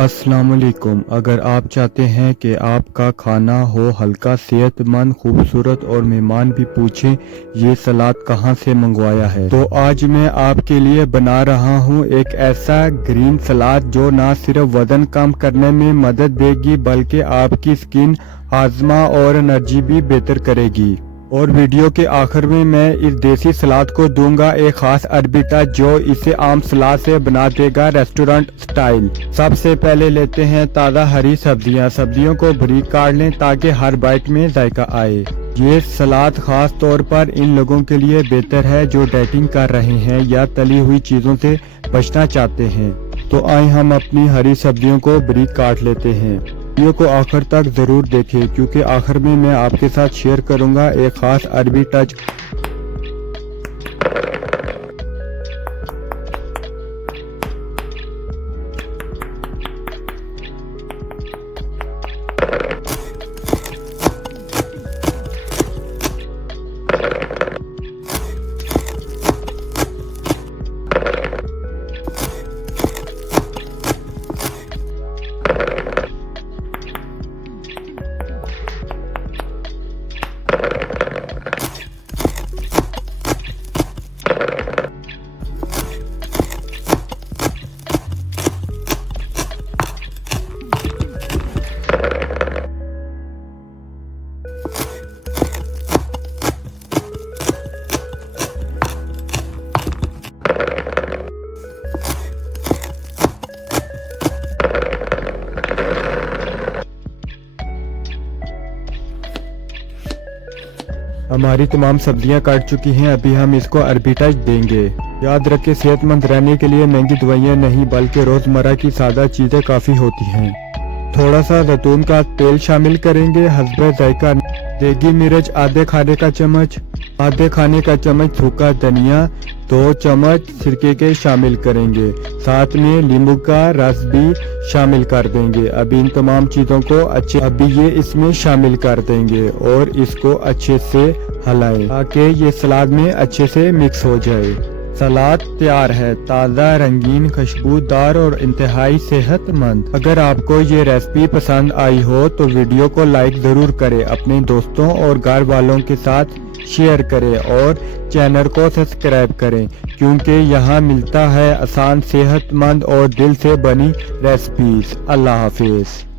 अस्सलामुअलैकुम। अगर आप चाहते हैं कि आपका खाना हो हल्का, सेहतमंद, खूबसूरत और मेहमान भी पूछें ये सलाद कहाँ से मंगवाया है, तो आज मैं आपके लिए बना रहा हूँ एक ऐसा ग्रीन सलाद जो ना सिर्फ वजन कम करने में मदद देगी बल्कि आपकी स्किन, हाजमा और एनर्जी भी बेहतर करेगी। और वीडियो के आखिर में मैं इस देसी सलाद को दूंगा एक खास अरबी टच जो इसे आम सलाद से बना देगा रेस्टोरेंट स्टाइल। सबसे पहले लेते हैं ताज़ा हरी सब्जियों को बारीक काट लें ताकि हर बाइट में जायका आए। ये सलाद खास तौर पर इन लोगों के लिए बेहतर है जो डाइटिंग कर रहे हैं या तली हुई चीज़ों से बचना चाहते हैं। तो आए हम अपनी हरी सब्जियों को बारीक काट लेते हैं। वीडियो को आखिर तक जरूर देखें क्योंकि आखिर में मैं आपके साथ शेयर करूंगा एक खास अरबी टच। हमारी तमाम सब्जियां कट चुकी हैं, अभी हम इसको अरबी टच देंगे। याद रखें सेहतमंद रहने के लिए महंगी दवाइयां नहीं बल्कि रोजमर्रा की सादा चीजें काफी होती हैं। थोड़ा सा जैतून का तेल शामिल करेंगे, हस्बे जायका देगी मिर्च आधे खाने का चम्मच सूखा धनिया, 2 चम्मच सिरके के शामिल करेंगे, साथ में नींबू का रस भी शामिल कर देंगे। अभी इन तमाम चीजों को ये इसमें शामिल कर देंगे और इसको अच्छे से हिलाएं ताकि ये सलाद में अच्छे से मिक्स हो जाए। सलाद तैयार है, ताज़ा, रंगीन, खुशबूदार और इंतहाई सेहतमंद। अगर आपको ये रेसिपी पसंद आई हो तो वीडियो को लाइक ज़रूर करें, अपने दोस्तों और घर वालों के साथ शेयर करें और चैनल को सब्सक्राइब करें क्योंकि यहाँ मिलता है आसान, सेहतमंद और दिल से बनी रेसिपीज। अल्लाह हाफिज।